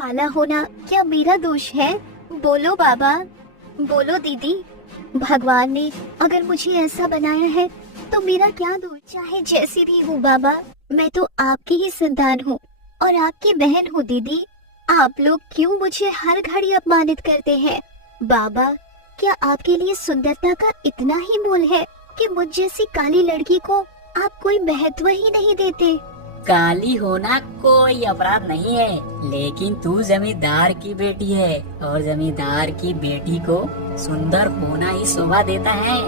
काला होना क्या मेरा दोष है? बोलो बाबा, बोलो दीदी। भगवान ने अगर मुझे ऐसा बनाया है तो मेरा क्या दोष? चाहे जैसी भी हूँ बाबा, मैं तो आपकी ही संतान हूँ और आपकी बहन हूँ दीदी। आप लोग क्यों मुझे हर घड़ी अपमानित करते हैं? बाबा, क्या आपके लिए सुंदरता का इतना ही मोल है कि मुझ जैसी काली लड़की को आप कोई महत्व ही नहीं देते? काली होना कोई अपराध नहीं है, लेकिन तू जमींदार की बेटी है और जमींदार की बेटी को सुंदर होना ही शोभा देता है।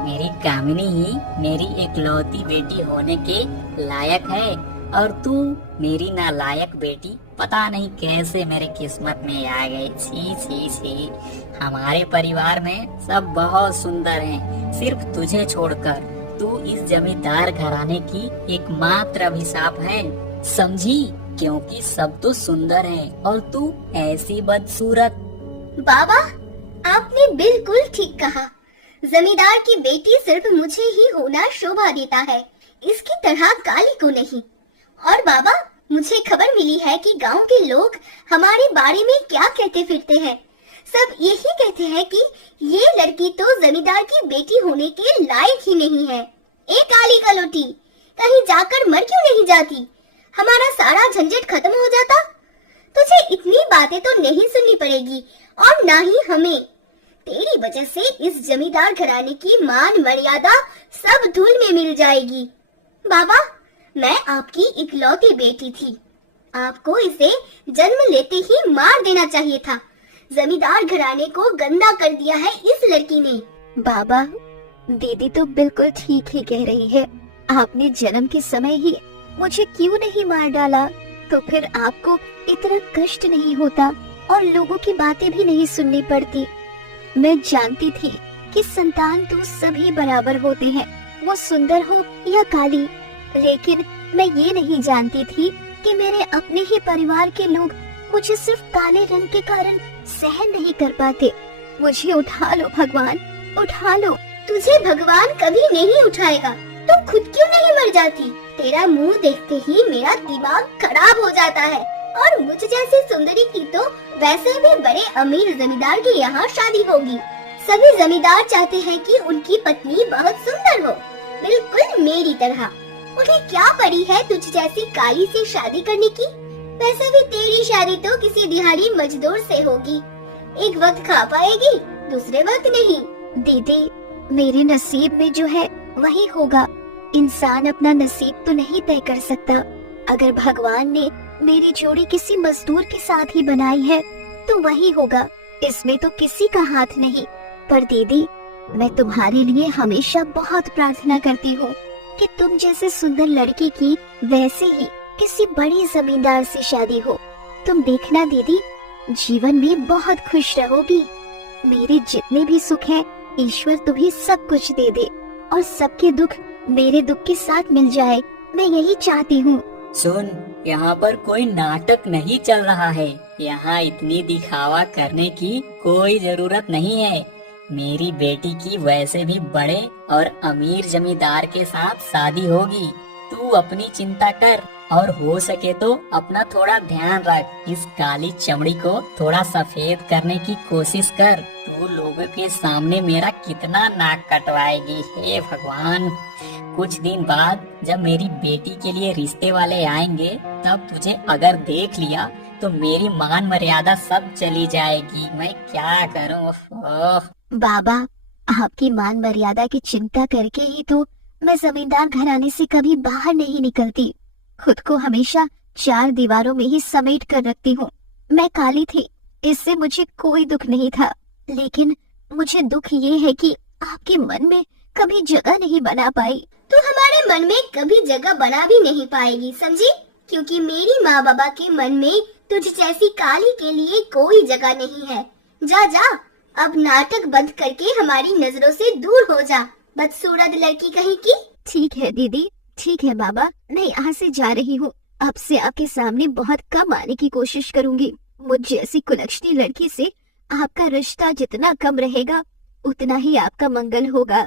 मेरी कामिनी ही मेरी इकलौती बेटी होने के लायक है और तू मेरी नालायक बेटी पता नहीं कैसे मेरे किस्मत में आ गई। छी छी छी, हमारे परिवार में सब बहुत सुंदर हैं, सिर्फ तुझे छोड़कर। तू इस जमींदार घराने की एकमात्र अभिशाप है, समझी? क्योंकि सब तो सुंदर हैं और तू ऐसी बदसूरत। बाबा, आपने बिल्कुल ठीक कहा। जमींदार की बेटी सिर्फ मुझे ही होना शोभा देता है, इसकी तरह काली को नहीं। और बाबा, मुझे खबर मिली है कि गांव के लोग हमारे बारे में क्या कहते फिरते हैं। सब यही कहते हैं कि ये लड़की तो जमींदार की बेटी होने के लायक ही नहीं है। ए काली कलोटी, कहीं जाकर मर क्यों नहीं जाती? हमारा सारा झंझट खत्म हो जाता। तुझे इतनी बातें तो नहीं सुननी पड़ेगी और ना ही हमें। तेरी वजह से इस जमींदार घराने की मान मर्यादा सब धूल में मिल जाएगी। बाबा, मैं आपकी इकलौती बेटी थी, आपको इसे जन्म लेते ही मार देना चाहिए था। जमींदार घराने को गंदा कर दिया है इस लड़की ने। बाबा, दीदी तो बिल्कुल ठीक ही कह रही है। आपने जन्म के समय ही मुझे क्यों नहीं मार डाला, तो फिर आपको इतना कष्ट नहीं होता और लोगों की बातें भी नहीं सुननी पड़ती। मैं जानती थी कि संतान तो सभी बराबर होते हैं, वो सुंदर हो या काली, लेकिन मैं ये नहीं जानती थी कि मेरे अपने ही परिवार के लोग मुझे सिर्फ काले रंग के कारण सहन नहीं कर पाते। मुझे उठा लो भगवान, उठा लो। तुझे भगवान कभी नहीं उठाएगा, तुम खुद क्यों नहीं मर जाती? तेरा मुंह देखते ही मेरा दिमाग खराब हो जाता है। और मुझ जैसी सुंदरी की तो वैसे भी बड़े अमीर जमींदार के यहाँ शादी होगी। सभी जमींदार चाहते हैं कि उनकी पत्नी बहुत सुंदर हो, बिल्कुल मेरी तरह। उन्हें क्या पड़ी है तुझ जैसी काली से शादी करने की? वैसे भी तेरी शादी तो किसी दिहाड़ी मजदूर से होगी, एक वक्त खा पाएगी, दूसरे वक्त नहीं। दीदी, मेरे नसीब में जो है वही होगा। इंसान अपना नसीब तो नहीं तय कर सकता। अगर भगवान ने मेरी जोड़ी किसी मजदूर के साथ ही बनाई है तो वही होगा, इसमें तो किसी का हाथ नहीं। पर दीदी, मैं तुम्हारे लिए हमेशा बहुत प्रार्थना करती हूँ कि तुम जैसे सुंदर लड़की की वैसे ही किसी बड़ी जमींदार से शादी हो। तुम देखना दीदी, जीवन में बहुत खुश रहोगी। मेरे जितने भी सुख हैं, ईश्वर तुम्हें सब कुछ दे दे और सबके दुख मेरे दुख के साथ मिल जाए, मैं यही चाहती हूँ। सुन, यहाँ पर कोई नाटक नहीं चल रहा है। यहाँ इतनी दिखावा करने की कोई जरूरत नहीं है। मेरी बेटी की वैसे भी बड़े और अमीर जमींदार के साथ शादी होगी। तू अपनी चिंता कर और हो सके तो अपना थोड़ा ध्यान रख। इस काली चमड़ी को थोड़ा सफेद करने की कोशिश कर। तू लोगों के सामने मेरा कितना नाक कटवाएगी, हे भगवान। कुछ दिन बाद जब मेरी बेटी के लिए रिश्ते वाले आएंगे, तब तुझे अगर देख लिया तो मेरी मान मर्यादा सब चली जाएगी। मैं क्या करूं? बाबा, आपकी मान मर्यादा की चिंता करके ही तो मैं जमींदार घराने से कभी बाहर नहीं निकलती। खुद को हमेशा चार दीवारों में ही समेट कर रखती हूँ। मैं काली थी, इससे मुझे कोई दुख नहीं था, लेकिन मुझे दुख ये है कि आपके मन में कभी जगह नहीं बना पाई। तो हमारे मन में कभी जगह बना भी नहीं पाएगी, समझी? क्योंकि मेरी माँ बाबा के मन में तुझ जैसी काली के लिए कोई जगह नहीं है। जा जा, अब नाटक बंद करके हमारी नजरों से दूर हो जा, बदसूरत लड़की कहीं की। ठीक है दीदी, ठीक है बाबा, मैं यहाँ से जा रही हूँ। अब से आपके सामने बहुत कम आने की कोशिश करूँगी। मुझ जैसी कुलक्षणी लड़की से आपका रिश्ता जितना कम रहेगा, उतना ही आपका मंगल होगा।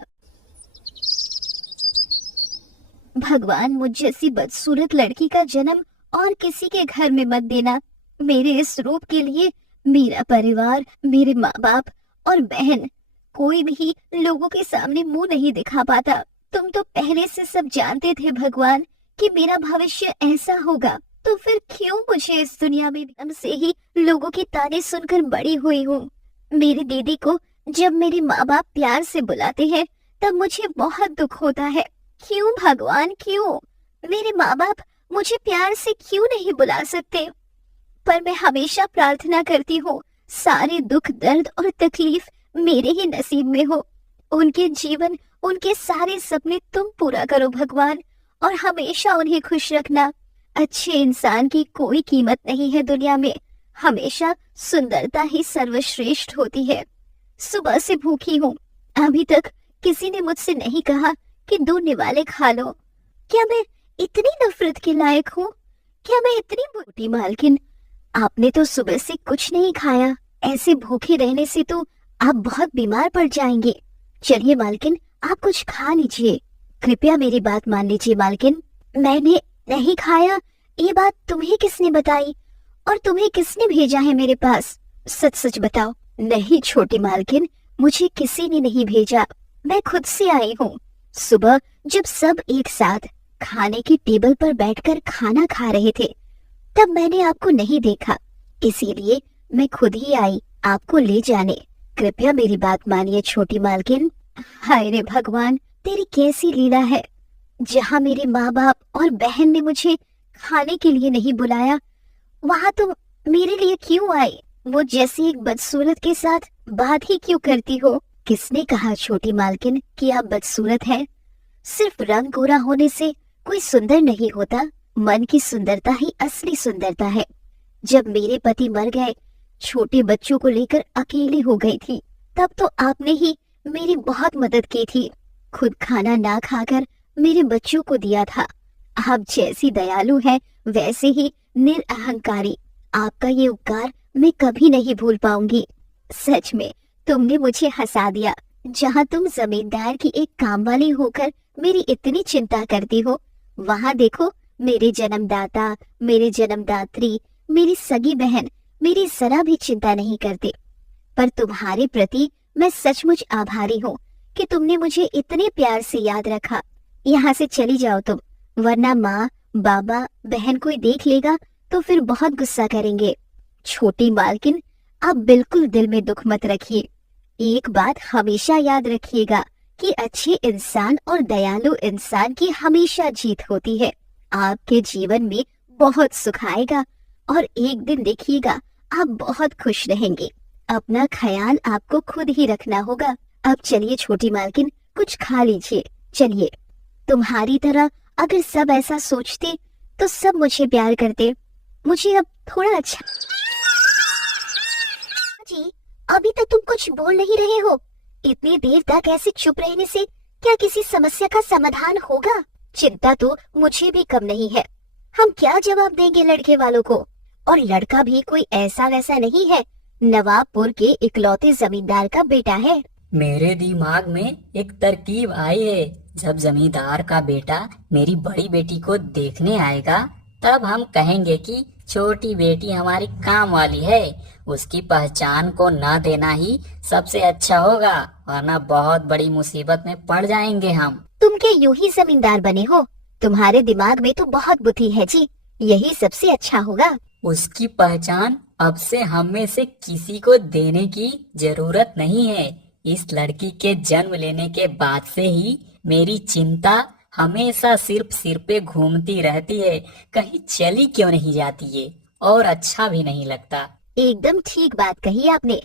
भगवान, मुझ जैसी बदसूरत लड़की का जन्म और किसी के घर में मत देना। मेरे इस रूप के लिए मेरा परिवार, मेरे माँ बाप और बहन, कोई भी लोगों के सामने मुंह नहीं दिखा पाता। तुम तो पहले से सब जानते थे भगवान कि मेरा भविष्य ऐसा होगा, तो फिर क्यों मुझे इस दुनिया में जन्म से ही लोगों की ताने सुनकर बड़ी हुई हूँ। मेरी दीदी को जब मेरे माँ बाप प्यार से बुलाते हैं तब मुझे बहुत दुख होता है। क्यों भगवान, क्यों? मेरे माँ बाप मुझे प्यार से क्यों नहीं बुला सकते? पर मैं हमेशा प्रार्थना करती हूँ सारे दुख, दर्द और तकलीफ मेरे ही नसीब में हो। उनके जीवन, उनके सारे सपने तुम पूरा करो भगवान, और हमेशा उन्हें खुश रखना। अच्छे इंसान की कोई कीमत नहीं है दुनिया में, हमेशा सुंदरता ही सर्वश्रेष्ठ होती है। सुबह से भूखी हूँ, अभी तक किसी ने मुझसे नहीं कहा कि 2 निवाले खा लो। क्या मैं इतनी नफरत के लायक हूँ? क्या मैं इतनी बुरी? मालकिन, आपने तो सुबह से कुछ नहीं खाया, ऐसे भूखे रहने से तो आप बहुत बीमार पड़ जाएंगे। चलिए मालकिन, आप कुछ खा लीजिए। कृपया मेरी बात मान लीजिए मालकिन, मैंने नहीं खाया ये बात तुम्हें किसने बताई, और तुम्हें किसने भेजा है मेरे पास? सच सच बताओ। नहीं छोटी मालकिन, मुझे किसी ने नहीं भेजा, मैं खुद से आई हूँ। सुबह जब सब एक साथ खाने की टेबल पर बैठकर खाना खा रहे थे तब मैंने आपको नहीं देखा, इसीलिए मैं खुद ही आई आपको ले जाने। कृपया मेरी बात मानिए छोटी मालकिन। हाय रे भगवान, तेरी कैसी लीला है। जहाँ मेरे माँ बाप और बहन ने मुझे खाने के लिए नहीं बुलाया, वहाँ तुम मेरे लिए क्यों आई? वो जैसी एक बदसूरत के साथ बात ही क्यों करती हो? किसने कहा छोटी मालकिन कि आप बदसूरत हैं? सिर्फ रंग गोरा होने से कोई सुंदर नहीं होता, मन की सुंदरता ही असली सुंदरता है। जब मेरे पति मर गए, छोटे बच्चों को लेकर अकेली हो गई थी, तब तो आपने ही मेरी बहुत मदद की थी। खुद खाना ना खाकर मेरे बच्चों को दिया था। आप जैसी दयालु हैं, वैसे ही निरअहंकारी। आपका ये उपकार मैं कभी नहीं भूल पाऊंगी। सच में तुमने मुझे हंसा दिया। जहाँ तुम जमींदार की एक कामवाली होकर मेरी इतनी चिंता करती हो, वहाँ देखो मेरे जन्मदाता, मेरे जन्मदात्री, मेरी सगी बहन मेरी जरा भी चिंता नहीं करते। पर तुम्हारे प्रति मैं सचमुच आभारी हूँ कि तुमने मुझे इतने प्यार से याद रखा। यहाँ से चली जाओ तुम, वरना माँ, बाबा, बहन कोई देख लेगा तो फिर बहुत गुस्सा करेंगे। छोटी मालकिन, आप बिल्कुल दिल में दुख मत रखिए। एक बात हमेशा याद रखिएगा कि अच्छे इंसान और दयालु इंसान की हमेशा जीत होती है। आपके जीवन में बहुत सुख आएगा और एक दिन देखिएगा आप बहुत खुश रहेंगे। अपना ख्याल आपको खुद ही रखना होगा। अब चलिए छोटी मालकिन, कुछ खा लीजिए। चलिए, तुम्हारी तरह अगर सब ऐसा सोचते तो सब मुझे प्यार करते। मुझे अब थोड़ा अच्छा। जी, अभी तक तुम कुछ बोल नहीं रहे हो। इतनी देर तक ऐसे चुप रहने से क्या किसी समस्या का समाधान होगा? चिंता तो मुझे भी कम नहीं है। हम क्या जवाब देंगे लड़के वालों को? और लड़का भी कोई ऐसा वैसा नहीं है, नवाबपुर के इकलौते जमींदार का बेटा है। मेरे दिमाग में एक तरकीब आई है। जब जमींदार का बेटा मेरी बड़ी बेटी को देखने आएगा, तब हम कहेंगे कि छोटी बेटी हमारी काम वाली है। उसकी पहचान को न देना ही सबसे अच्छा होगा, वरना बहुत बड़ी मुसीबत में पड़ जाएंगे हम। तुम क्या यूं ही जमींदार बने हो? तुम्हारे दिमाग में तो बहुत बुद्धि है जी, यही सबसे अच्छा होगा। उसकी पहचान अब से हम में से किसी को देने की जरूरत नहीं है। इस लड़की के जन्म लेने के बाद से ही मेरी चिंता हमेशा सिर्फ सिर पे घूमती रहती है। कहीं चली क्यों नहीं जाती है, और अच्छा भी नहीं लगता। एकदम ठीक बात कही आपने।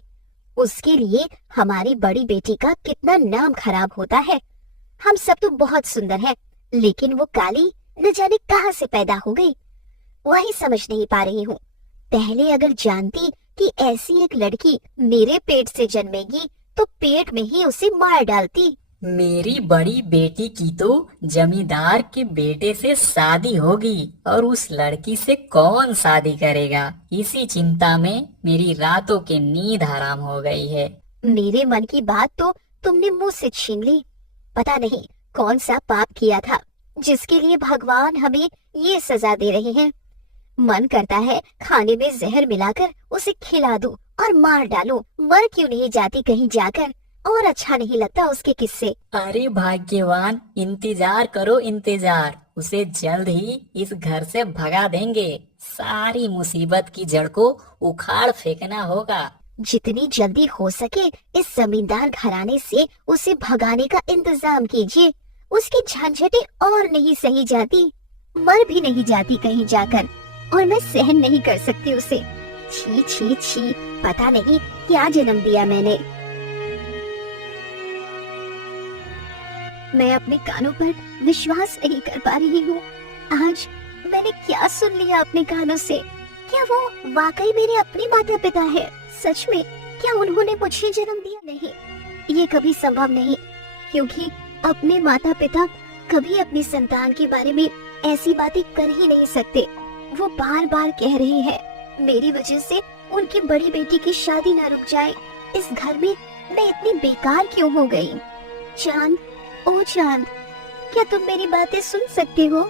उसके लिए हमारी बड़ी बेटी का कितना नाम खराब होता है। हम सब तो बहुत सुंदर हैं, लेकिन वो काली न जाने कहाँ से पैदा हो गई, वही समझ नहीं पा रही हूँ। पहले अगर जानती कि ऐसी एक लड़की मेरे पेट से जन्मेगी तो पेट में ही उसे मार डालती। मेरी बड़ी बेटी की तो जमींदार के बेटे से शादी होगी, और उस लड़की से कौन शादी करेगा? इसी चिंता में मेरी रातों की नींद हराम हो गई है। मेरे मन की बात तो तुमने मुंह से छीन ली। पता नहीं कौन सा पाप किया था जिसके लिए भगवान हमें ये सजा दे रहे हैं। मन करता है खाने में जहर मिलाकर उसे खिला दूं और मार डालूं। मर क्यों नहीं जाती कहीं जाकर, और अच्छा नहीं लगता उसके किस्से। अरे भाग्यवान, इंतजार करो इंतजार, उसे जल्द ही इस घर से भगा देंगे। सारी मुसीबत की जड़ को उखाड़ फेंकना होगा। जितनी जल्दी हो सके इस जमींदार घराने से उसे भगाने का इंतजाम कीजिए। उसकी झंझटें और नहीं सही जाती, मर भी नहीं जाती कहीं जाकर, और मैं सहन नहीं कर सकती उसे। छी छी छी, पता नहीं क्या जन्म दिया मैंने। मैं अपने कानों पर विश्वास नहीं कर पा रही हूँ। आज मैंने क्या सुन लिया अपने कानों से। क्या वो वाकई मेरे अपने माता पिता है? सच में क्या उन्होंने मुझे जन्म दिया? नहीं, ये कभी संभव नहीं, क्योंकि अपने माता पिता कभी अपनी संतान के बारे में ऐसी बातें कर ही नहीं सकते। वो बार बार कह रहे हैं मेरी वजह से उनकी बड़ी बेटी की शादी ना रुक जाए। इस घर में मैं इतनी बेकार क्यों हो गई? चांद, ओ चांद, क्या तुम मेरी बातें सुन सकते हो?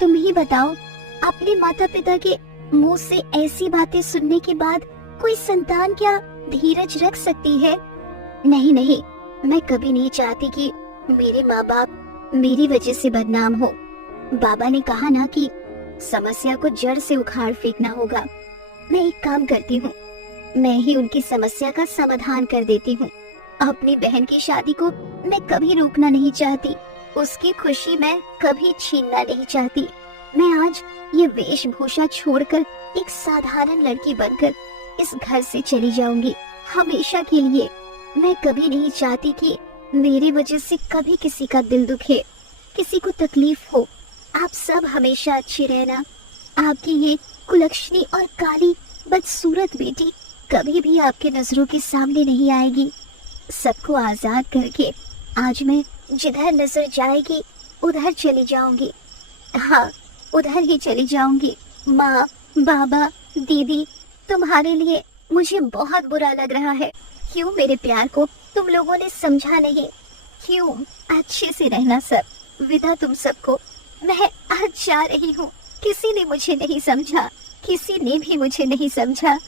तुम ही बताओ, अपने माता पिता के मुंह से ऐसी बातें सुनने के बाद कोई संतान क्या धीरज रख सकती है? नहीं नहीं, मैं कभी नहीं चाहती कि मेरे माँ बाप मेरी वजह से बदनाम हो। बाबा ने कहा ना कि समस्या को जड़ से उखाड़ फेंकना होगा। मैं एक काम करती हूँ, मैं ही उनकी समस्या का समाधान कर देती हूँ। अपनी बहन की शादी को मैं कभी रोकना नहीं चाहती, उसकी खुशी मैं कभी छीनना नहीं चाहती। मैं आज ये वेशभूषा छोड़कर एक साधारण लड़की बनकर इस घर से चली जाऊंगी, हमेशा के लिए। मैं कभी नहीं चाहती कि मेरी वजह से कभी किसी का दिल दुखे, किसी को तकलीफ हो। आप सब हमेशा अच्छे रहना। आपकी ये कुलक्षणी और काली बदसूरत बेटी कभी भी आपके नजरों के सामने नहीं आएगी। सबको आजाद करके आज मैं जिधर नजर जाएगी उधर चली जाऊंगी। हाँ, उधर ही चली जाऊंगी। माँ, बाबा, दीदी, तुम्हारे लिए मुझे बहुत बुरा लग रहा है। क्यों मेरे प्यार को तुम लोगों ने समझा नहीं? क्यों? अच्छे से रहना सब। विदा तुम सबको। मैं आज जा रही हूँ। किसी ने मुझे नहीं समझा, किसी ने भी मुझे नहीं समझा।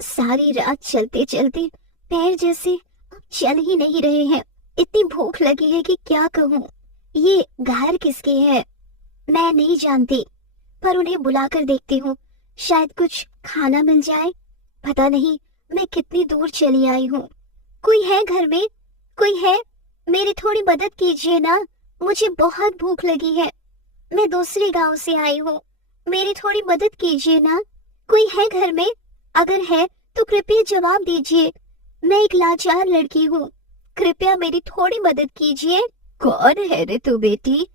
सारी रात चलते चलते पैर जैसे अब चल ही नहीं रहे हैं। इतनी भूख लगी है कि क्या कहूँ। ये घर किसके है मैं नहीं जानती, पर उन्हें बुलाकर देखती हूँ, शायद कुछ खाना मिल जाए। पता नहीं मैं कितनी दूर चली आई हूँ। कोई है घर में? कोई है? मेरी थोड़ी मदद कीजिए ना, मुझे बहुत भूख लगी है। मैं दूसरे गांव से आई हूँ, मेरी थोड़ी मदद कीजिए ना। कोई है घर में? अगर है तो कृपया जवाब दीजिए। मैं एक लाचार लड़की हूँ, कृपया मेरी थोड़ी मदद कीजिए। कौन है रे तू बेटी?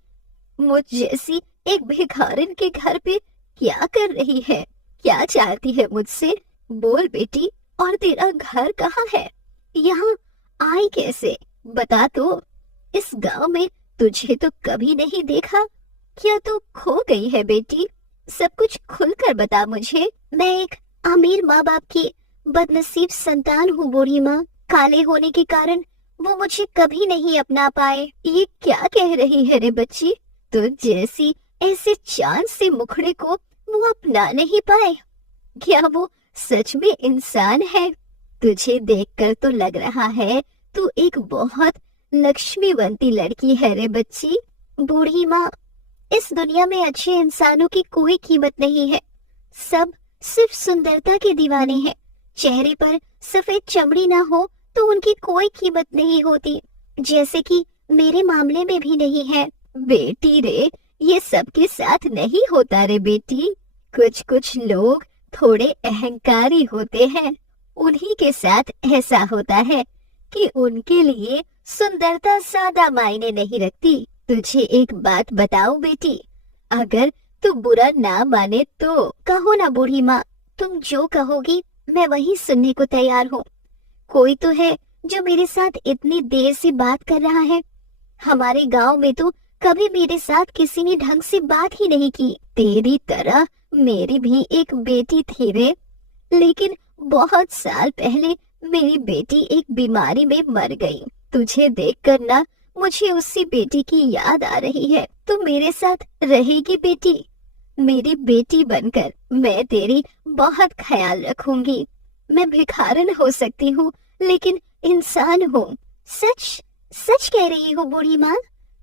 मुझ जैसी एक भिखारिन के घर पे क्या कर रही है? क्या चाहती है मुझसे? बोल बेटी, और तेरा घर कहाँ है? यहाँ आई कैसे? बता तो। इस गांव में तुझे तो कभी नहीं देखा। क्या तू खो गई है बेटी? सब कुछ खुलकर बता मुझे। मैं एक अमीर माँ बाप की बदनसीब संतान हूँ बूढ़ी माँ। काले होने के कारण वो मुझे कभी नहीं अपना पाए। ये क्या कह रही है रे बच्ची? तुझ जैसी ऐसे चांद से मुखड़े को वो अपना नहीं पाए। क्या वो सच में इंसान है? तुझे देखकर तो लग रहा है तू एक बहुत लक्ष्मीवंती लड़की है रे बच्ची। बूढ़ी माँ, इस दुनिया में अच्छे इंसानों की कोई कीमत नहीं है। सब सिर्फ सुंदरता के दीवाने हैं। चेहरे पर सफेद चमड़ी ना हो तो उनकी कोई कीमत नहीं होती, जैसे कि मेरे मामले में भी नहीं है। बेटी रे, ये सबके साथ नहीं होता रे बेटी। कुछ कुछ लोग थोड़े अहंकारी होते हैं, उन्हीं के साथ ऐसा होता है कि उनके लिए सुंदरता ज्यादा मायने नहीं रखती। तुझे एक बात बताऊं बेटी, अगर तू बुरा ना माने तो कहो ना बूढ़ी माँ। तुम जो कहोगी मैं वही सुनने को तैयार हूँ। कोई तो है जो मेरे साथ इतनी देर से बात कर रहा है। हमारे गांव में तो कभी मेरे साथ किसी ने ढंग से बात ही नहीं की। तेरी तरह मेरी भी एक बेटी थी रे, लेकिन बहुत साल पहले मेरी बेटी एक बीमारी में मर गई। तुझे देखकर ना मुझे उसी बेटी की याद आ रही है। तू मेरे साथ रहेगी बेटी? मेरी बेटी बनकर मैं तेरी बहुत ख्याल रखूंगी। मैं भिखारन हो सकती हूँ, लेकिन इंसान हूँ। सच सच कह रही हो बूढ़ी माँ?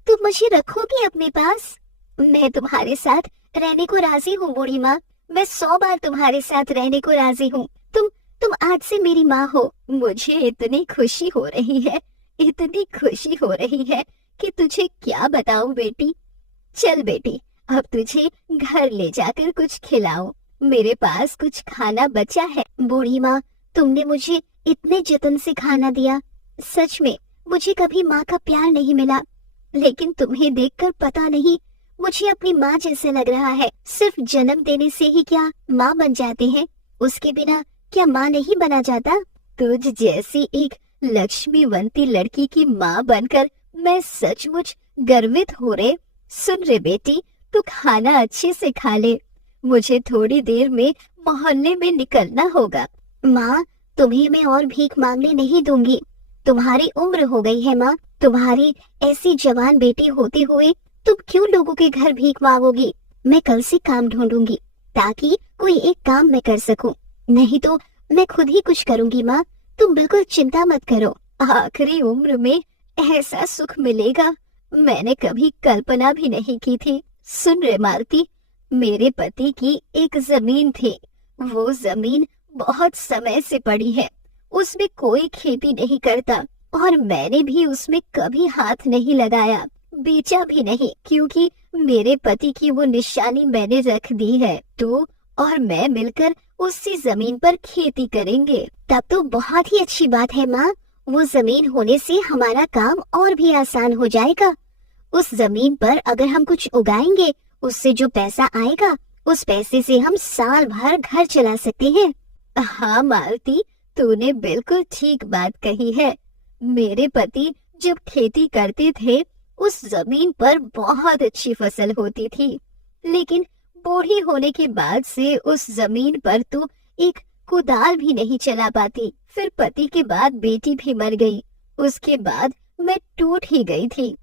तुम मुझे रखोगी अपने पास? मैं तुम्हारे साथ रहने को राजी हूँ बूढ़ी माँ। मैं 100 बार तुम्हारे साथ रहने को राजी हूँ। तुम आज से मेरी माँ हो। मुझे इतनी खुशी हो रही है, इतनी खुशी हो रही है कि तुझे क्या बताऊं बेटी। चल बेटी, अब तुझे घर ले जाकर कुछ खिलाऊं। मेरे पास कुछ खाना बचा है। बूढ़ी माँ, तुमने मुझे इतने जतन से खाना दिया। सच में मुझे कभी माँ का प्यार नहीं मिला, लेकिन तुम्हें देखकर पता नहीं मुझे अपनी माँ जैसे लग रहा है। सिर्फ जन्म देने से ही क्या माँ बन जाते हैं? उसके बिना क्या माँ नहीं बना जाता? तुझ जैसी एक लक्ष्मीवंती लड़की की माँ बनकर मैं सचमुच गर्वित हो रे। सुन रे बेटी, तू खाना अच्छे से खा ले। मुझे थोड़ी देर में मोहल्ले में निकलना होगा। माँ, तुम्हें मैं और भीख मांगने नहीं दूंगी। तुम्हारी उम्र हो गई है माँ। तुम्हारी ऐसी जवान बेटी होते हुए तुम क्यों लोगों के घर भीख मांगोगी? मैं कल से काम ढूंढूंगी ताकि कोई एक काम मैं कर सकूं। नहीं तो मैं खुद ही कुछ करूंगी माँ। तुम बिल्कुल चिंता मत करो। आखिरी उम्र में ऐसा सुख मिलेगा मैंने कभी कल्पना भी नहीं की थी। सुन रे मालती, मेरे पति की एक जमीन थी। वो जमीन बहुत समय से पड़ी है। उसमें कोई खेती नहीं करता और मैंने भी उसमें कभी हाथ नहीं लगाया, बेचा भी नहीं, क्योंकि मेरे पति की वो निशानी मैंने रख दी है। तू और मैं मिलकर उसी जमीन पर खेती करेंगे। तब तो बहुत ही अच्छी बात है माँ। वो जमीन होने से हमारा काम और भी आसान हो जाएगा। उस जमीन पर अगर हम कुछ उगाएंगे, उससे जो पैसा आएगा, उस पैसे से हम साल भर घर चला सकते हैं। हाँ मालती, तूने बिल्कुल ठीक बात कही है। मेरे पति जब खेती करते थे, उस जमीन पर बहुत अच्छी फसल होती थी, लेकिन बूढ़ी होने के बाद से उस जमीन पर तो एक कुदाल भी नहीं चला पाती। फिर पति के बाद बेटी भी मर गई। उसके बाद मैं टूट ही गई थी,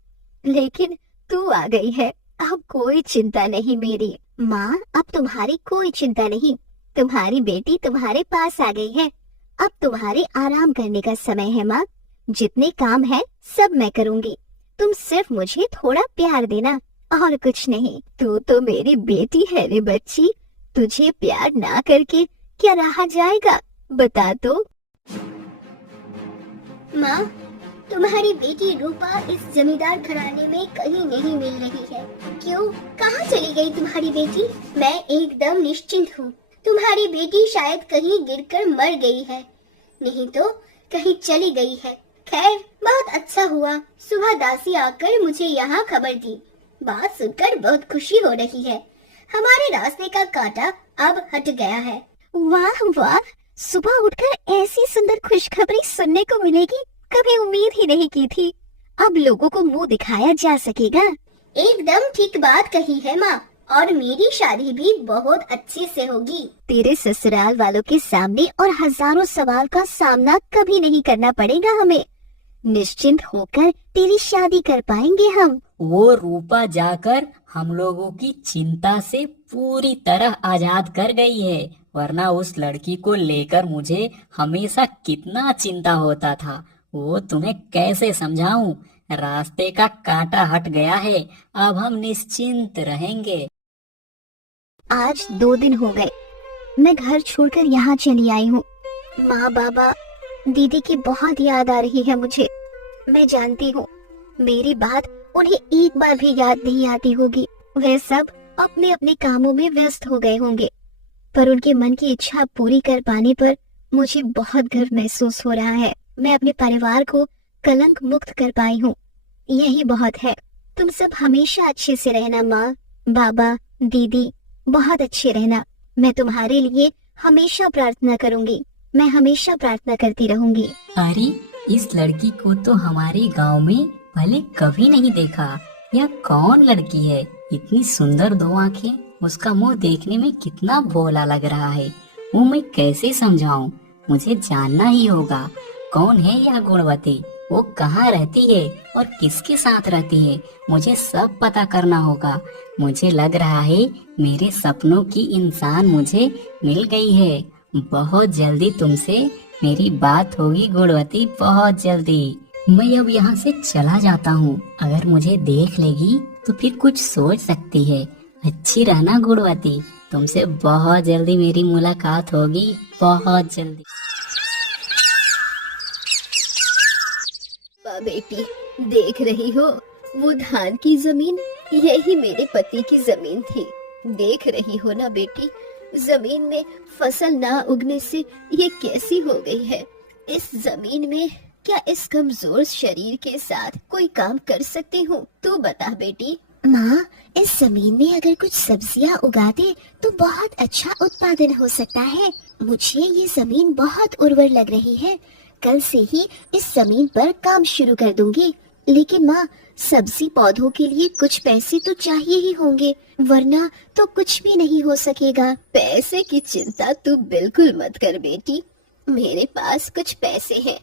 लेकिन तू आ गई है। अब कोई चिंता नहीं मेरी। माँ, अब तुम्हारी कोई चिंता नहीं। तुम्हारी बेटी तुम्हारे पास आ गई है। अब तुम्हारे आराम करने का समय है माँ। जितने काम है सब मैं करूँगी। तुम सिर्फ मुझे थोड़ा प्यार देना और कुछ नहीं। तू तो मेरी बेटी है रे बच्ची। तुझे प्यार ना करके क्या रहा जाएगा, बता तो। माँ, तुम्हारी बेटी रूपा इस जमींदार घराने में कहीं नहीं मिल रही है। क्यों, कहाँ चली गई तुम्हारी बेटी? मैं एकदम निश्चिंत हूँ। तुम्हारी बेटी शायद कहीं गिरकर मर गई है, नहीं तो कहीं चली गई है। खैर, बहुत अच्छा हुआ सुबह दासी आकर मुझे यहाँ खबर दी। बात सुनकर बहुत खुशी हो रही है। हमारे रास्ते का कांटा अब हट गया है। वाह वाह, सुबह उठकर ऐसी सुंदर खुशखबरी सुनने को मिलेगी, कभी उम्मीद ही नहीं की थी। अब लोगों को मुंह दिखाया जा सकेगा। एकदम ठीक बात कही है माँ, और मेरी शादी भी बहुत अच्छे से होगी। तेरे ससुराल वालों के सामने और हजारों सवाल का सामना कभी नहीं करना पड़ेगा हमें। निश्चिंत होकर तेरी शादी कर पाएंगे हम। वो रूपा जाकर हम लोगों की चिंता से पूरी तरह आजाद कर गई है, वरना उस लड़की को लेकर मुझे हमेशा कितना चिंता होता था। वो तुम्हें कैसे समझाऊं। रास्ते का कांटा हट गया है, अब हम निश्चिंत रहेंगे। आज 2 दिन हो गए मैं घर छोड़कर यहाँ चली आई हूँ। माँ, बाबा, दीदी की बहुत याद आ रही है मुझे। मैं जानती हूँ मेरी बात उन्हें एक बार भी याद नहीं आती होगी। वे सब अपने अपने कामों में व्यस्त हो गए होंगे, पर उनके मन की इच्छा पूरी कर पाने पर मुझे बहुत गर्व महसूस हो रहा है। मैं अपने परिवार को कलंक मुक्त कर पाई हूँ, यही बहुत है। तुम सब हमेशा अच्छे से रहना माँ, बाबा, दीदी, बहुत अच्छे रहना। मैं तुम्हारे लिए हमेशा प्रार्थना करूंगी। मैं हमेशा प्रार्थना करती रहूंगी। अरे, इस लड़की को तो हमारे गांव में पहले कभी नहीं देखा। यह कौन लड़की है? इतनी सुंदर दो आंखें, उसका मुंह देखने में कितना भोला लग रहा है। वो मैं कैसे समझाऊं? मुझे जानना ही होगा। कौन है यह गुणवती? वो कहाँ रहती है और किसके साथ रहती है? मुझे सब पता करना होगा। मुझे लग रहा है मेरे सपनों की इंसान मुझे मिल गई है। बहुत जल्दी तुमसे मेरी बात होगी गुणवती, बहुत जल्दी। मैं अब यहाँ से चला जाता हूँ। अगर मुझे देख लेगी तो फिर कुछ सोच सकती है। अच्छी रहना गुणवती, तुमसे बहुत जल्दी मेरी मुलाकात होगी, बहुत जल्दी। बेटी, देख रही हो वो धान की जमीन? यही मेरे पति की जमीन थी। देख रही हो ना बेटी, जमीन में फसल ना उगने से ये कैसी हो गई है। इस जमीन में क्या इस कमजोर शरीर के साथ कोई काम कर सकती हूँ? तू बता बेटी। माँ, इस जमीन में अगर कुछ सब्जियाँ उगा दे तो बहुत अच्छा उत्पादन हो सकता है। मुझे ये जमीन बहुत उर्वर लग रही है। कल से ही इस जमीन पर काम शुरू कर दूंगी। लेकिन माँ, सब्जी पौधों के लिए कुछ पैसे तो चाहिए ही होंगे, वरना तो कुछ भी नहीं हो सकेगा। पैसे की चिंता तू बिल्कुल मत कर बेटी। मेरे पास कुछ पैसे हैं।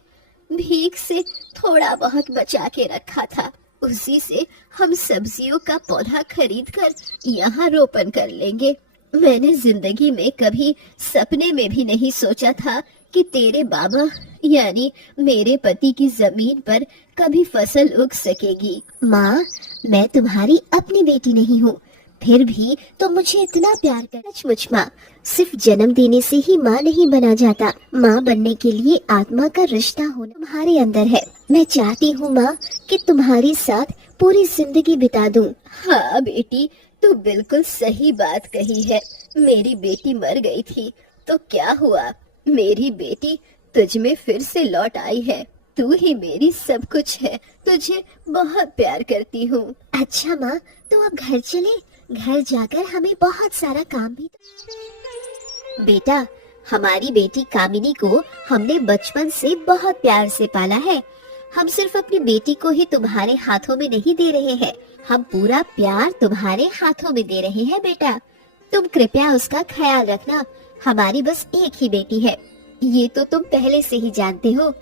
भीख से थोड़ा बहुत बचा के रखा था, उसी से हम सब्जियों का पौधा खरीद कर यहाँ रोपण कर लेंगे। मैंने जिंदगी में कभी सपने में भी नहीं सोचा था कि तेरे बाबा यानी मेरे पति की जमीन पर कभी फसल उग सकेगी। माँ, मैं तुम्हारी अपनी बेटी नहीं हूँ, फिर भी तो मुझे इतना प्यार कर। सचमुच माँ, सिर्फ जन्म देने से ही माँ नहीं बना जाता। माँ बनने के लिए आत्मा का रिश्ता होना तुम्हारे अंदर है। मैं चाहती हूँ माँ कि तुम्हारे साथ पूरी जिंदगी बिता दूँ। हाँ बेटी, तू बिल्कुल सही बात कही है। मेरी बेटी मर गई थी तो क्या हुआ, मेरी बेटी तुझ में फिर से लौट आई है। तू ही मेरी सब कुछ है। तुझे बहुत प्यार करती हूँ। अच्छा माँ, तो अब घर चले। घर जाकर हमें बहुत सारा काम भी। बेटा, हमारी बेटी कामिनी को हमने बचपन से बहुत प्यार से पाला है। हम सिर्फ अपनी बेटी को ही तुम्हारे हाथों में नहीं दे रहे हैं, हम पूरा प्यार तुम्हारे हाथों में दे रहे हैं। बेटा, तुम कृपया उसका ख्याल रखना। हमारी बस एक ही बेटी है, ये तो तुम पहले से ही जानते हो,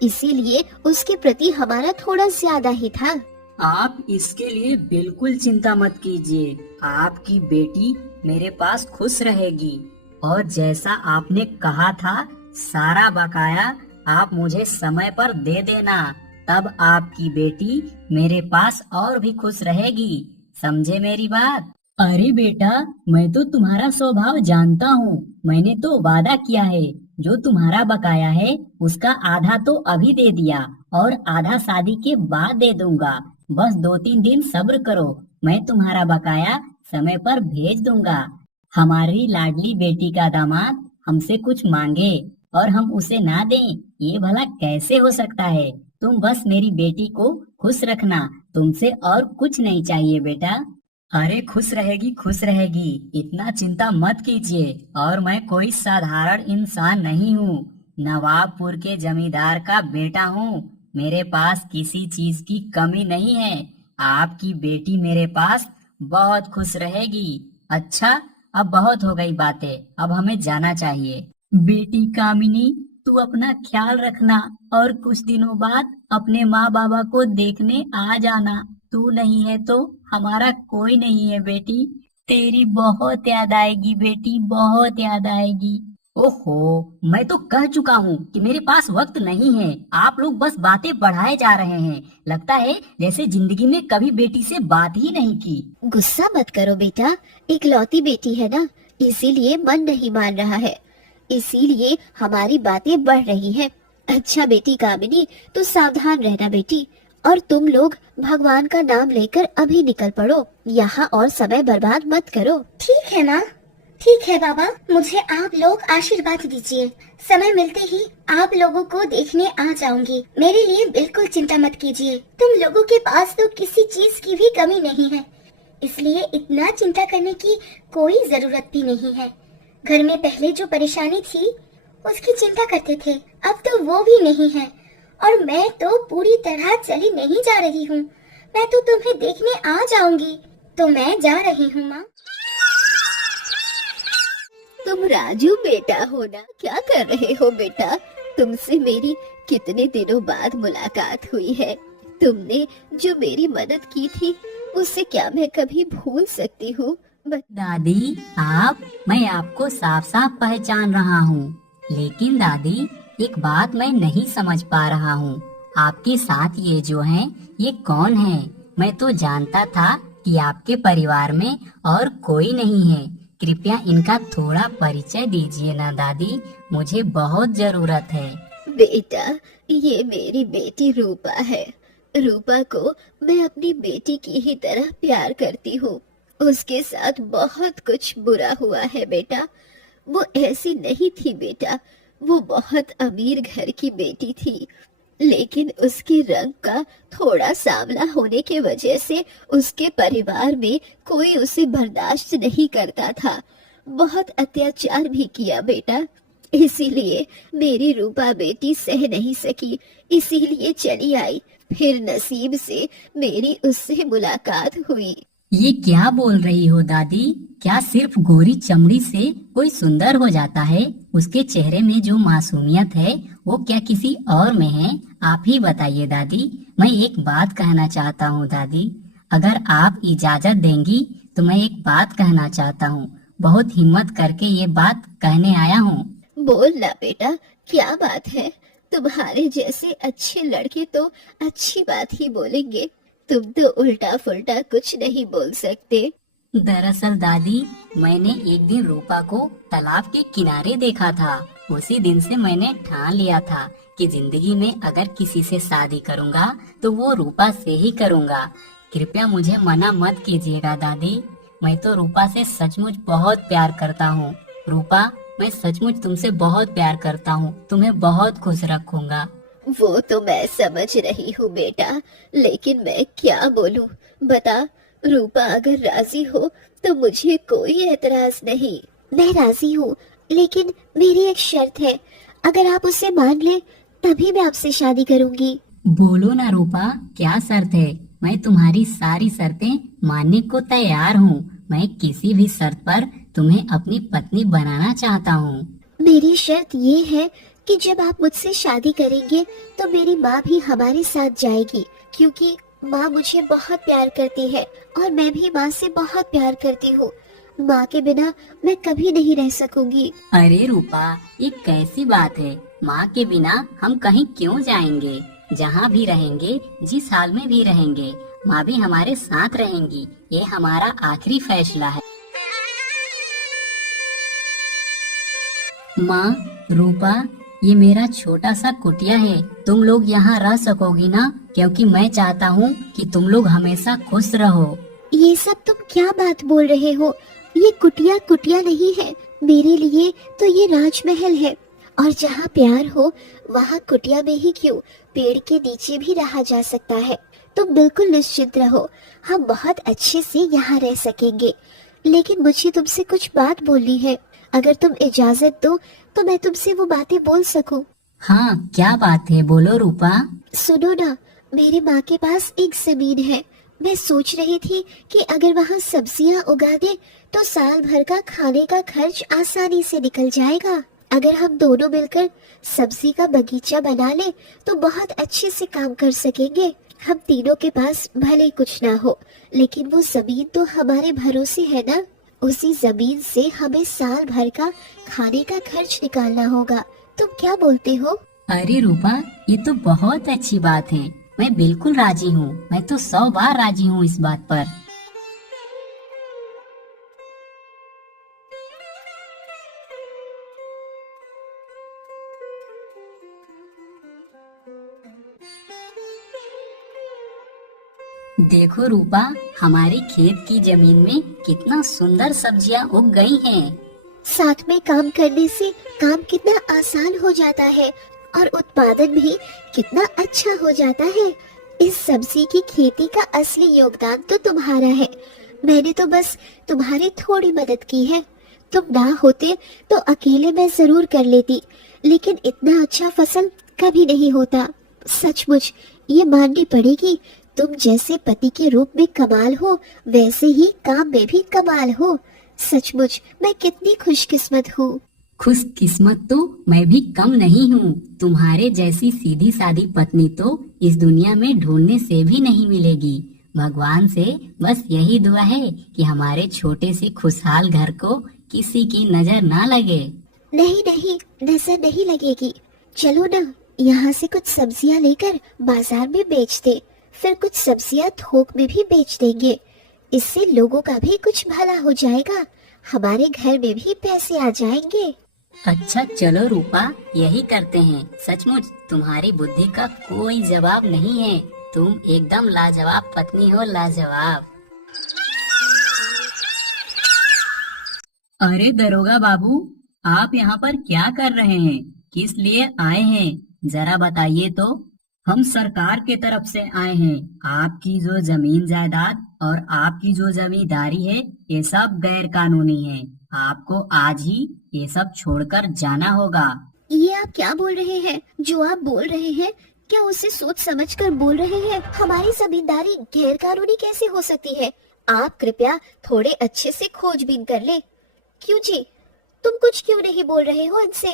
इसीलिए उसके प्रति हमारा थोड़ा ज्यादा ही था। आप इसके लिए बिल्कुल चिंता मत कीजिए। आपकी बेटी मेरे पास खुश रहेगी और जैसा आपने कहा था सारा बकाया आप मुझे समय पर दे देना, तब आपकी बेटी मेरे पास और भी खुश रहेगी। समझे मेरी बात? अरे बेटा, मैं तो तुम्हारा स्वभाव जानता हूँ। मैंने तो वादा किया है, जो तुम्हारा बकाया है उसका आधा तो अभी दे दिया और आधा शादी के बाद दे दूंगा। बस 2-3 दिन सब्र करो, मैं तुम्हारा बकाया समय पर भेज दूंगा। हमारी लाडली बेटी का दामाद हमसे कुछ मांगे और हम उसे ना दें, ये भला कैसे हो सकता है? तुम बस मेरी बेटी को खुश रखना, तुमसे और कुछ नहीं चाहिए बेटा। अरे खुश रहेगी, खुश रहेगी, इतना चिंता मत कीजिए। और मैं कोई साधारण इंसान नहीं हूँ, नवाबपुर के जमींदार का बेटा हूँ। मेरे पास किसी चीज की कमी नहीं है। आपकी बेटी मेरे पास बहुत खुश रहेगी। अच्छा, अब बहुत हो गई बातें, अब हमें जाना चाहिए। बेटी कामिनी, तू अपना ख्याल रखना और कुछ दिनों बाद अपने माँ बाबा को देखने आ जाना। तू नहीं है तो हमारा कोई नहीं है बेटी। तेरी बहुत याद आएगी बेटी, बहुत याद आएगी। ओहो, मैं तो कह चुका हूँ कि मेरे पास वक्त नहीं है। आप लोग बस बातें बढ़ाए जा रहे हैं। लगता है जैसे जिंदगी में कभी बेटी से बात ही नहीं की। गुस्सा मत करो बेटा, इकलौती बेटी है ना, इसीलिए मन नहीं मान रहा है, इसीलिए हमारी बातें बढ़ रही हैं। अच्छा बेटी कामिनी, तो सावधान रहना बेटी, और तुम लोग भगवान का नाम लेकर अभी निकल पड़ो, यहाँ और समय बर्बाद मत करो। ठीक है माँ, ठीक है बाबा, मुझे आप लोग आशीर्वाद दीजिए। समय मिलते ही आप लोगों को देखने आ जाऊंगी। मेरे लिए बिल्कुल चिंता मत कीजिए। तुम लोगों के पास तो किसी चीज की भी कमी नहीं है, इसलिए इतना चिंता करने की कोई जरूरत भी नहीं है। घर में पहले जो परेशानी थी उसकी चिंता करते थे, अब तो वो भी नहीं है और मैं तो पूरी तरह चली नहीं जा रही हूँ। मैं तो तुम्हें देखने आ जाऊंगी। तो मैं जा रही हूँ माँ। तुम राजू बेटा हो ना? क्या कर रहे हो बेटा? तुमसे मेरी कितने दिनों बाद मुलाकात हुई है। तुमने जो मेरी मदद की थी उससे क्या मैं कभी भूल सकती हूँ? दादी मैं आपको साफ साफ पहचान रहा हूँ, लेकिन दादी एक बात मैं नहीं समझ पा रहा हूँ। आपके साथ ये जो हैं, ये कौन है? मैं तो जानता था कि आपके परिवार में और कोई नहीं है। कृपया इनका थोड़ा परिचय दीजिए ना दादी, मुझे बहुत जरूरत है। बेटा, ये मेरी बेटी रूपा है। रूपा को मैं अपनी बेटी की ही तरह प्यार करती हूँ। उसके साथ बहुत कुछ बुरा हुआ है बेटा। वो ऐसी नहीं थी बेटा। वो बहुत अमीर घर की बेटी थी, लेकिन उसके रंग का थोड़ा सांवला होने के वजह से उसके परिवार में कोई उसे बर्दाश्त नहीं करता था। बहुत अत्याचार भी किया बेटा। इसीलिए मेरी रूपा बेटी सह नहीं सकी, इसीलिए चली आई। फिर नसीब से मेरी उससे मुलाकात हुई। ये क्या बोल रही हो दादी? क्या सिर्फ गोरी चमड़ी से कोई सुंदर हो जाता है? उसके चेहरे में जो मासूमियत है वो क्या किसी और में है? आप ही बताइए दादी। मैं एक बात कहना चाहता हूँ दादी, अगर आप इजाजत देंगी तो मैं एक बात कहना चाहता हूँ। बहुत हिम्मत करके ये बात कहने आया हूँ। बोल ना बेटा, क्या बात है? तुम्हारे जैसे अच्छे लड़के तो अच्छी बात ही बोलेंगे। तुम तो उल्टा फुल्टा कुछ नहीं बोल सकते। दरअसल दादी, मैंने एक दिन रूपा को तालाब के किनारे देखा था। उसी दिन से मैंने ठान लिया था कि जिंदगी में अगर किसी से शादी करूंगा तो वो रूपा से ही करूंगा। कृपया मुझे मना मत कीजिएगा दादी। मैं तो रूपा से सचमुच बहुत प्यार करता हूँ। रूपा, मैं सचमुच तुमसे बहुत प्यार करता हूँ। तुम्हें बहुत खुश रखूंगा। वो तो मैं समझ रही हूँ बेटा, लेकिन मैं क्या बोलूँ? बता, रूपा अगर राजी हो तो मुझे कोई एतराज नहीं। मैं राजी हूँ, लेकिन मेरी एक शर्त है। अगर आप उसे मान ले तभी मैं आपसे शादी करूंगी। बोलो ना रूपा, क्या शर्त है? मैं तुम्हारी सारी शर्तें मानने को तैयार हूँ। मैं किसी भी शर्त पर तुम्हें अपनी पत्नी बनाना चाहता हूँ। मेरी शर्त ये है कि जब आप मुझसे शादी करेंगे तो मेरी माँ भी हमारे साथ जाएगी, क्योंकि माँ मुझे बहुत प्यार करती है और मैं भी माँ से बहुत प्यार करती हूँ। माँ के बिना मैं कभी नहीं रह सकूंगी। अरे रूपा, ये कैसी बात है? माँ के बिना हम कहीं क्यों जाएंगे? जहाँ भी रहेंगे, जिस हाल में भी रहेंगे, माँ भी हमारे साथ रहेंगी। ये हमारा आखिरी फैसला है। माँ, रूपा, ये मेरा छोटा सा कुटिया है। तुम लोग यहाँ रह सकोगी ना? क्योंकि मैं चाहता हूँ कि तुम लोग हमेशा खुश रहो। ये सब तुम क्या बात बोल रहे हो? ये कुटिया कुटिया नहीं है। मेरे लिए तो ये राजमहल है, और जहाँ प्यार हो वहाँ कुटिया में ही क्यों, पेड़ के नीचे भी रहा जा सकता है। तुम बिल्कुल निश्चिंत रहो, हम बहुत अच्छे से यहाँ रह सकेंगे। लेकिन मुझे तुमसे कुछ बात बोलनी है। अगर तुम इजाजत दो तो मैं तुमसे वो बातें बोल सकूं। हाँ, क्या बात है? बोलो रूपा। सुनो ना, मेरी माँ के पास एक जमीन है। मैं सोच रही थी कि अगर वहाँ सब्जियाँ उगा दे तो साल भर का खाने का खर्च आसानी से निकल जाएगा। अगर हम दोनों मिलकर सब्जी का बगीचा बना ले तो बहुत अच्छे से काम कर सकेंगे। हम तीनों के पास भले कुछ ना हो, लेकिन वो जमीन तो हमारे भरोसे है ना। उसी जमीन से हमें साल भर का खाने का खर्च निकालना होगा। तुम क्या बोलते हो? अरे रूपा, ये तो बहुत अच्छी बात है। मैं बिल्कुल राजी हूँ। मैं तो 100 बार राजी हूँ इस बात पर। देखो रूपा, हमारे खेत की जमीन में कितना सुंदर सब्जियां उग गई हैं। साथ में काम करने से काम कितना आसान हो जाता है और उत्पादन भी कितना अच्छा हो जाता है। इस सब्जी की खेती का असली योगदान तो तुम्हारा है। मैंने तो बस तुम्हारी थोड़ी मदद की है। तुम ना होते तो अकेले मैं जरूर कर लेती, लेकिन इतना अच्छा फसल कभी नहीं होता। सचमुच ये माननी पड़ेगी, तुम जैसे पति के रूप में कमाल हो, वैसे ही काम में भी कमाल हो। सचमुच मैं कितनी खुशकिस्मत हूँ। खुशकिस्मत तो मैं भी कम नहीं हूँ। तुम्हारे जैसी सीधी सादी पत्नी तो इस दुनिया में ढूंढने से भी नहीं मिलेगी। भगवान से बस यही दुआ है कि हमारे छोटे से खुशहाल घर को किसी की नजर ना लगे। नहीं नहीं, नजर नहीं लगेगी। चलो ना, यहाँ से कुछ सब्जियाँ लेकर बाजार में बेच दे, फिर कुछ सब्जियाँ थोक में भी बेच देंगे। इससे लोगों का भी कुछ भला हो जाएगा, हमारे घर में भी पैसे आ जाएंगे। अच्छा चलो रूपा, यही करते हैं। सचमुच तुम्हारी बुद्धि का कोई जवाब नहीं है। तुम एकदम लाजवाब पत्नी हो, लाजवाब। अरे दरोगा बाबू, आप यहाँ पर क्या कर रहे हैं? किस लिए आए हैं? जरा बताइए तो। हम सरकार के तरफ से आए हैं। आपकी जो जमीन जायदाद और आपकी जो जमींदारी है, ये सब गैर कानूनी है। आपको आज ही ये सब छोड़कर जाना होगा। ये आप क्या बोल रहे हैं? जो आप बोल रहे हैं, क्या उसे सोच समझकर बोल रहे हैं? हमारी जमींदारी गैर कानूनी कैसे हो सकती है? आप कृपया थोड़े अच्छे से खोजबीन कर ले। क्यों जी, तुम कुछ क्यों नहीं बोल रहे हो इनसे?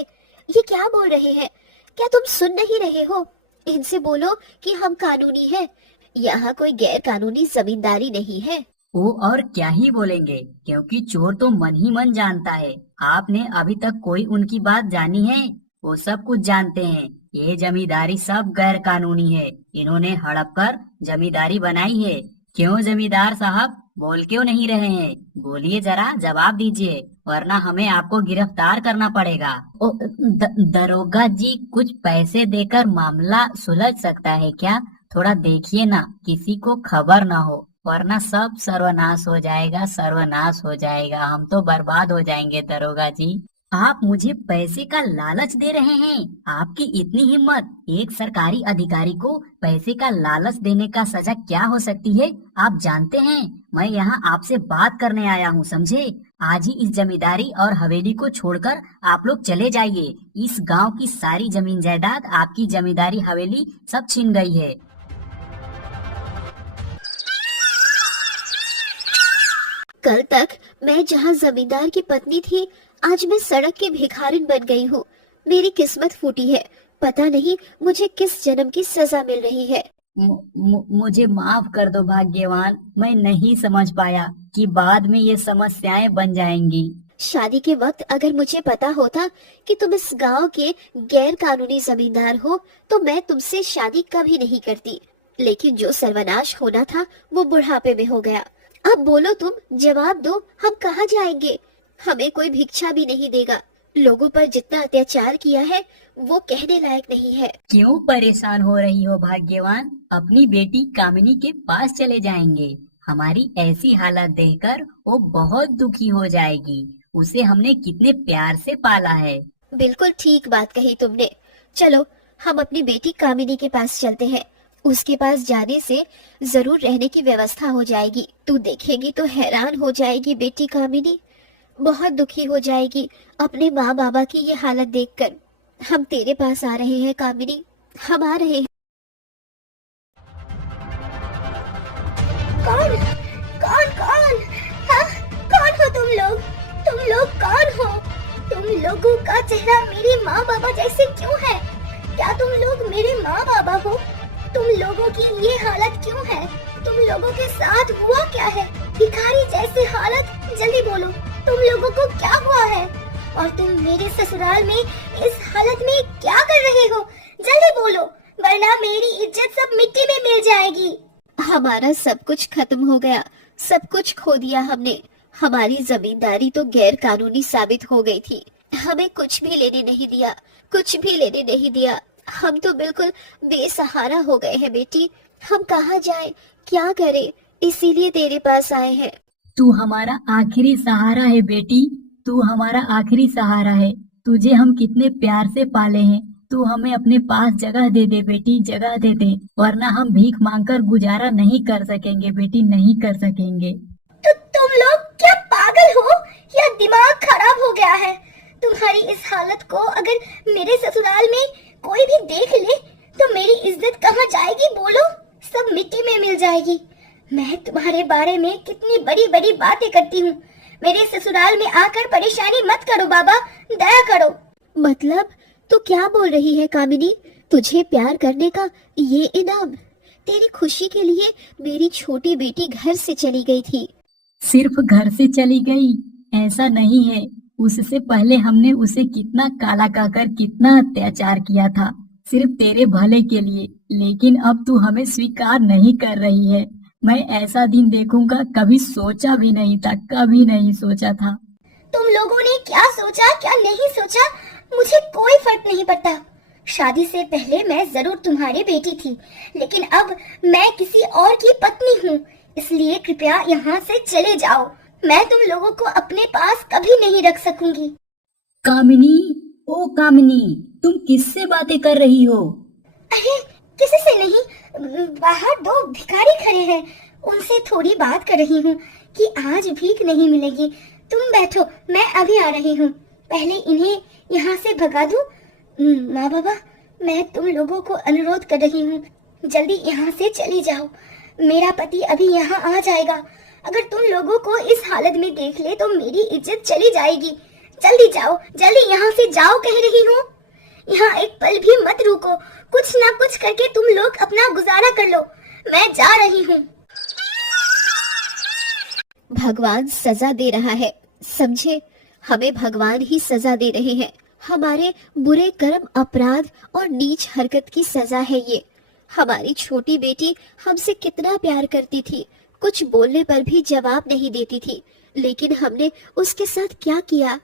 ये क्या बोल रहे हैं? क्या तुम सुन नहीं रहे हो? इनसे बोलो कि हम कानूनी हैं। यहाँ कोई गैर कानूनी जमींदारी नहीं है। वो और क्या ही बोलेंगे, क्योंकि चोर तो मन ही मन जानता है। आपने अभी तक कोई उनकी बात जानी है? वो सब कुछ जानते हैं। ये जमींदारी सब गैर कानूनी है। इन्होंने हड़प कर जमींदारी बनाई है। क्यों जमींदार साहब, बोल क्यों नहीं रहे हैं? बोलिए, जरा जवाब दीजिए, वरना हमें आपको गिरफ्तार करना पड़ेगा। दरोगा जी, कुछ पैसे देकर मामला सुलझ सकता है क्या? थोड़ा देखिए ना, किसी को खबर ना हो, वरना सब सर्वनाश हो जाएगा, सर्वनाश हो जाएगा। हम तो बर्बाद हो जाएंगे दरोगा जी। आप मुझे पैसे का लालच दे रहे हैं? आपकी इतनी हिम्मत! एक सरकारी अधिकारी को पैसे का लालच देने का सजा क्या हो सकती है, आप जानते हैं? मैं यहाँ आपसे बात करने आया हूँ, समझे? आज ही इस जमींदारी और हवेली को छोड़कर आप लोग चले जाइए। इस गांव की सारी जमीन जायदाद, आपकी जमींदारी हवेली सब छीन गई है। कल तक मैं जहाँ जमींदार की पत्नी थी, आज मैं सड़क की भिखारिन बन गई हूँ। मेरी किस्मत फूटी है। पता नहीं मुझे किस जन्म की सजा मिल रही है। मुझे माफ कर दो भाग्यवान, मैं नहीं समझ पाया कि बाद में ये समस्याएं बन जाएंगी। शादी के वक्त अगर मुझे पता होता कि तुम इस गांव के गैर कानूनी जमींदार हो, तो मैं तुमसे शादी कभी नहीं करती। लेकिन जो सर्वनाश होना था वो बुढ़ापे में हो गया। अब बोलो, तुम जवाब दो, हम कहाँ जाएंगे? हमें कोई भिक्षा भी नहीं देगा। लोगों पर जितना अत्याचार किया है वो कहने लायक नहीं है। क्यों परेशान हो रही हो भाग्यवान? अपनी बेटी कामिनी के पास चले जाएंगे। हमारी ऐसी हालत देखकर वो बहुत दुखी हो जाएगी। उसे हमने कितने प्यार से पाला है। बिल्कुल ठीक बात कही तुमने। चलो हम अपनी बेटी कामिनी के पास चलते हैं। उसके पास जाने से जरूर रहने की व्यवस्था हो जाएगी। तू देखेगी तो हैरान हो जाएगी। बेटी कामिनी बहुत दुखी हो जाएगी अपने माँ बाबा की ये हालत देखकर। हम तेरे पास आ रहे हैं कामिनी, हम आ रहे हैं। कौन कौन कौन? हाँ, कौन हो तुम लोग? तुम लोग कौन हो? तुम लोगों का चेहरा मेरे माँ बाबा जैसे क्यों है? क्या तुम लोग मेरे माँ बाबा हो? तुम लोगों की ये हालत क्यों है? तुम लोगों के साथ हुआ क्या है? भिखारी जैसी हालत, जल्दी बोलो, तुम लोगों को क्या हुआ है? और तुम मेरे ससुराल में इस हालत में क्या कर रहे हो? जल्दी बोलो, वरना मेरी इज्जत सब मिट्टी में मिल जाएगी। हमारा सब कुछ खत्म हो गया, सब कुछ खो दिया हमने। हमारी जमींदारी तो गैर कानूनी साबित हो गई थी। हमें कुछ भी लेने नहीं दिया, कुछ भी लेने नहीं दिया। हम तो बिल्कुल बेसहारा हो गए हैं बेटी। हम कहाँ जाएं, क्या करें? इसीलिए तेरे पास आए हैं। तू हमारा आखिरी सहारा है बेटी, तू हमारा आखिरी सहारा है। तुझे हम कितने प्यार से पाले हैं। तू हमें अपने पास जगह दे दे बेटी, जगह दे दे, वरना हम भीख मांगकर गुजारा नहीं कर सकेंगे बेटी, नहीं कर सकेंगे। तो तुम लोग क्या पागल हो या दिमाग खराब हो गया है? तुम्हारी इस हालत को अगर मेरे ससुराल में कोई भी देख ले तो मेरी इज्जत कहाँ जाएगी? बोलो, सब मिट्टी में मिल जाएगी। मैं तुम्हारे बारे में कितनी बड़ी बड़ी बातें करती हूँ। मेरे ससुराल में आकर परेशानी मत करो बाबा, दया करो। मतलब तू क्या बोल रही है कामिनी? तुझे प्यार करने का ये इनाम? तेरी खुशी के लिए मेरी छोटी बेटी घर से चली गई थी। सिर्फ घर से चली गई ऐसा नहीं है, उससे पहले हमने उसे कितना काला कहकर कितना अत्याचार किया था सिर्फ तेरे भले के लिए, लेकिन अब तू हमें स्वीकार नहीं कर रही है। मैं ऐसा दिन देखूंगा कभी सोचा भी नहीं था, कभी नहीं सोचा था। तुम लोगों ने क्या सोचा क्या नहीं सोचा मुझे कोई फर्क नहीं पड़ता। शादी से पहले मैं जरूर तुम्हारी बेटी थी, लेकिन अब मैं किसी और की पत्नी हूँ, इसलिए कृपया यहाँ से चले जाओ। मैं तुम लोगों को अपने पास कभी नहीं रख सकूंगी। कामिनी, ओ कामिनी, तुम किससे बातें कर रही हो? अरे किसी से नहीं, बाहर दो भिखारी खड़े हैं, उनसे थोड़ी बात कर रही हूँ कि आज भीख नहीं मिलेगी। तुम बैठो, मैं अभी आ रही हूँ। पहले इन्हें यहाँ से भगा दूँ। माँ बाबा, मैं तुम लोगों को अनुरोध कर रही हूँ, जल्दी यहाँ से चली जाओ। मेरा पति अभी यहाँ आ जाएगा। अगर तुम लोगों को इस हालत में देख ले तो मेरी इज्जत चली जाएगी। जल्दी जाओ, जल्दी यहाँ से जाओ कह रही हूँ। यहाँ एक पल भी मत रुको, कुछ ना कुछ करके तुम लोग अपना गुजारा कर लो। मैं जा रही हूँ। भगवान सजा दे रहा है, समझे? हमें भगवान ही सजा दे रहे हैं। हमारे बुरे कर्म, अपराध और नीच हरकत की सजा है ये। हमारी छोटी बेटी हमसे कितना प्यार करती थी, कुछ बोलने पर भी जवाब नहीं देती थी, लेकिन हमने उसके साथ क्या किया?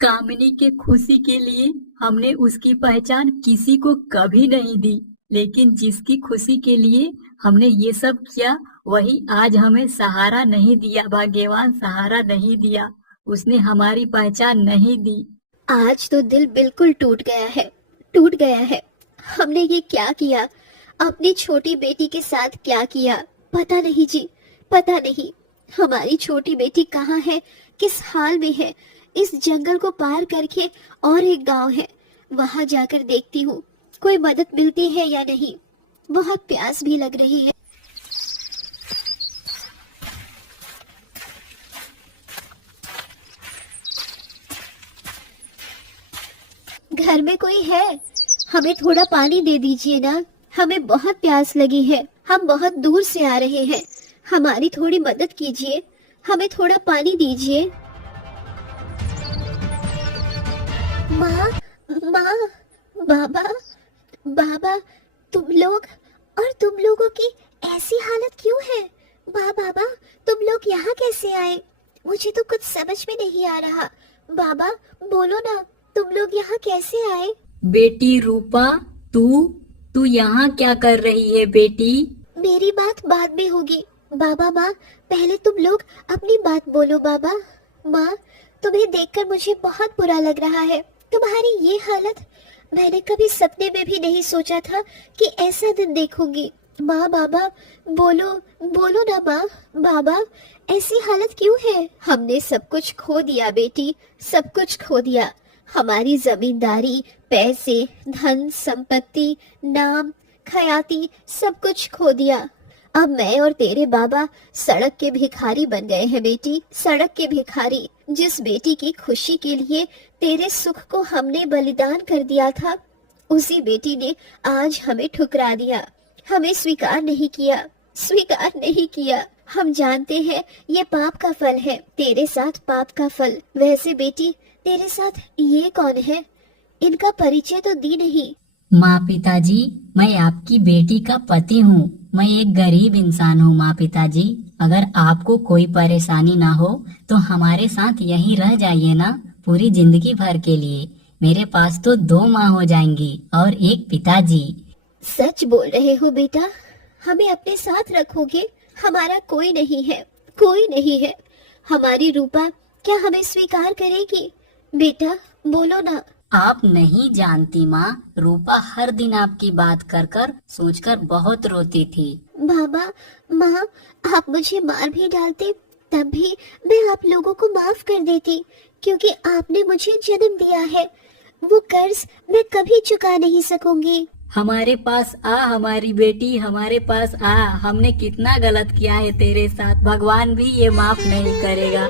कामिनी के खुशी के लिए हमने उसकी पहचान किसी को कभी नहीं दी, लेकिन जिसकी खुशी के लिए हमने ये सब किया वही आज हमें सहारा नहीं दिया। भाग्यवान सहारा नहीं दिया, उसने हमारी पहचान नहीं दी। आज तो दिल बिल्कुल टूट गया है, टूट गया है। हमने ये क्या किया? अपनी छोटी बेटी के साथ क्या किया? पता नहीं जी, पता नहीं। हमारी छोटी बेटी कहाँ है, किस हाल में है? इस जंगल को पार करके और एक गांव है, वहां जाकर देखती हूँ कोई मदद मिलती है या नहीं। बहुत प्यास भी लग रही है। घर में कोई है? हमें थोड़ा पानी दे दीजिए ना, हमें बहुत प्यास लगी है। हम बहुत दूर से आ रहे हैं, हमारी थोड़ी मदद कीजिए, हमें थोड़ा पानी दीजिए। माँ, माँ, बाबा, बाबा, तुम लोग और तुम लोगों की ऐसी हालत क्यों है? बाबा, तुम लोग यहाँ कैसे आए? मुझे तो कुछ समझ में नहीं आ रहा। बाबा बोलो ना, तुम लोग यहाँ कैसे आए? बेटी रूपा, तू यहाँ क्या कर रही है बेटी? मेरी बात बाद में होगी। बाबा, माँ, पहले तुम लोग अपनी बात बोलो। बाबा, माँ, तुम्हें देखकर मुझे बहुत बुरा लग रहा है। तुम्हारी ये हालत मैंने कभी सपने में भी नहीं सोचा था कि ऐसा दिन देखूंगी। माँ, बाबा बोलो, बोलो ना माँ। बाबा, ऐसी हालत क्यों है? हमने सब कुछ खो दिया बेटी, सब कुछ खो दिया। हमारी जमींदारी, पैसे, धन संपत्ति, नाम, खयाती, सब कुछ खो दिया। अब मैं और तेरे बाबा सड़क के भिखारी बन गए हैं बेटी, सड़क के भिखारी। जिस बेटी की खुशी के लिए तेरे सुख को हमने बलिदान कर दिया था, उसी बेटी ने आज हमें ठुकरा दिया, हमें स्वीकार नहीं किया, स्वीकार नहीं किया। हम जानते हैं ये पाप का फल है, तेरे साथ पाप का फल। वैसे बेटी, तेरे साथ ये कौन है? इनका परिचय तो दी नहीं। माँ पिताजी, मैं आपकी बेटी का पति हूँ। मैं एक गरीब इंसान हूँ माँ पिताजी। अगर आपको कोई परेशानी ना हो तो हमारे साथ यहीं रह जाइए ना, पूरी जिंदगी भर के लिए। मेरे पास तो 2 माँ हो जाएंगी और एक पिताजी। सच बोल रहे हो बेटा? हमें अपने साथ रखोगे? हमारा कोई नहीं है, कोई नहीं है। हमारी रूपा क्या हमें स्वीकार करेगी? बेटा बोलो ना। आप नहीं जानती माँ, रूपा हर दिन आपकी बात कर कर सोचकर बहुत रोती थी। बाबा, माँ, आप मुझे मार भी डालते तब भी मैं आप लोगों को माफ कर देती, क्योंकि आपने मुझे जन्म दिया है। वो कर्ज मैं कभी चुका नहीं सकूंगी। हमारे पास आ हमारी बेटी, हमारे पास आ। हमने कितना गलत किया है तेरे साथ, भगवान भी ये माफ नहीं करेगा।